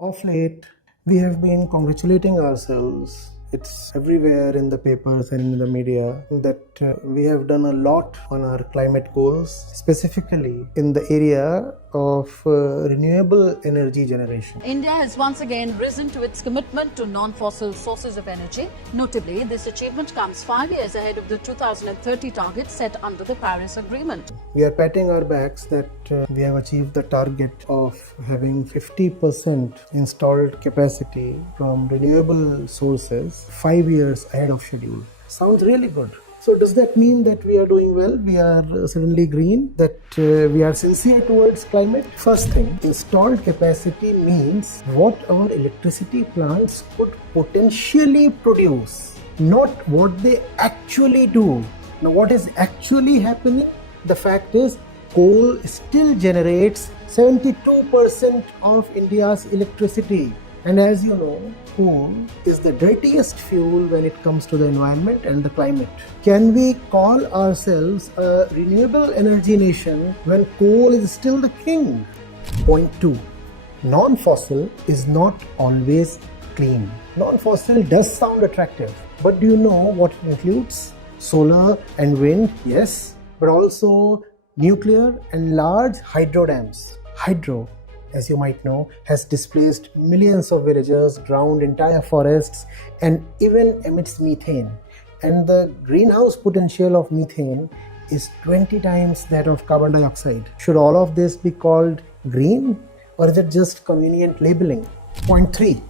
Of late, we have been congratulating ourselves. It's everywhere in the papers and in the media that we have done a lot on our climate goals, specifically in the area of renewable energy generation. India has once again risen to its commitment to non-fossil sources of energy. Notably, this achievement comes 5 years ahead of the 2030 target set under the Paris Agreement. We are patting our backs that we have achieved the target of having 50% installed capacity from renewable sources 5 years ahead of schedule. Sounds really good. So does that mean that we are doing well? We are suddenly green? That we are sincere towards climate? First thing, installed capacity means what our electricity plants could potentially produce, not what they actually do. Now, what is actually happening? The fact is, coal still generates 72% of India's electricity. And as you know, coal is the dirtiest fuel when it comes to the environment and the climate. Can we call ourselves a renewable energy nation when coal is still the king? Point 2. Non-fossil is not always clean. Non-fossil does sound attractive, but do you know what it includes? Solar and wind, yes, but also nuclear and large hydro dams. Hydro, as you might know, has displaced millions of villagers, drowned entire forests, and even emits methane. And the greenhouse potential of methane is 20 times that of carbon dioxide. Should all of this be called green, or is it just convenient labeling? Point 3.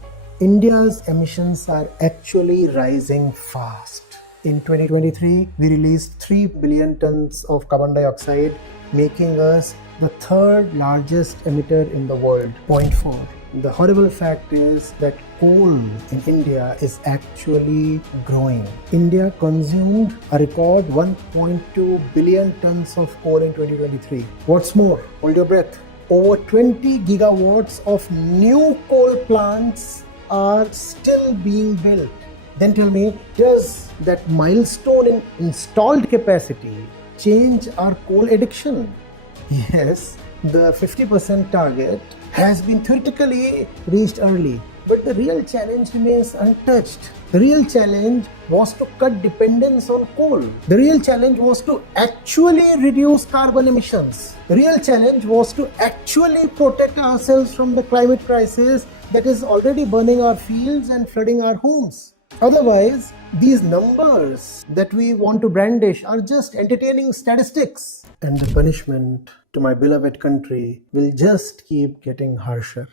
India's emissions are actually rising fast. In 2023, we released 3 billion tons of carbon dioxide, making us the third largest emitter in the world. Point 4. The horrible fact is that coal in India is actually growing. India consumed a record 1.2 billion tons of coal in 2023. What's more, hold your breath, over 20 gigawatts of new coal plants are still being built. Then tell me, does that milestone in installed capacity change our coal addiction? Yes, the 50% target has been theoretically reached early, but the real challenge remains untouched. The real challenge was to cut dependence on coal. The real challenge was to actually reduce carbon emissions. The real challenge was to actually protect ourselves from the climate crisis that is already burning our fields and flooding our homes. Otherwise, these numbers that we want to brandish are just entertaining statistics. And the punishment to my beloved country will just keep getting harsher.